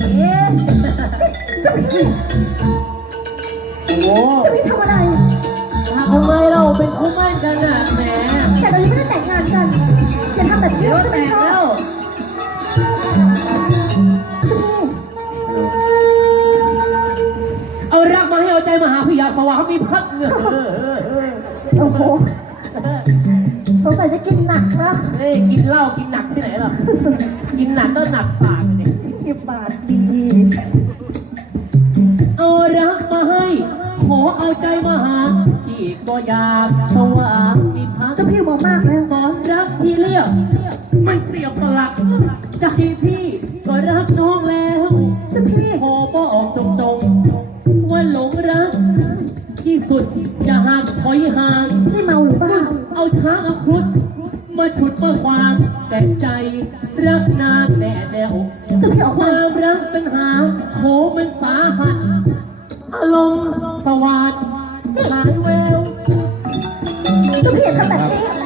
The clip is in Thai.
เอ๊ะเจ้าพี่โอ้โหเจ้าพี่ทำอะไร ทำไมเราเป็นคู่มั่นกันนะแหมแต่เราไม่ได้แต่งงานกัน อย่าทำแบบนี้เดี๋ยวเราจะไม่แต่งชอแล้วเจ้าพี่เอารักมาให้เอาใจมาหาพิยาสว่างมีพักเงอโอ้โหสงสัยจะกินหนักนะเฮ้ยกินเหล้ากินหนักที่ไหนหรอ ใจมาหาที่ก็อยากสว่างมีพักเจ้าพี่บอกมากแล้วสอนรักที่เรียบไม่เสียบสลักใจพี่ก็รักน้องแล้วเจ้าพี่ขอบอกตรงๆ ว่าหลงรัก ที่สุดจะหักถอยห่างนี่เมาหรือเปล่าเอาช้างเอาครุฑมาฉุดมาขวางแต่ใจรักนางแน่แน่วเจ้าพี่ออกคมาวามรักเป็นหาโขมันสาหัสอารมณ์สวัสด สายแววเจ้าพี่ย่าทำแบบนี้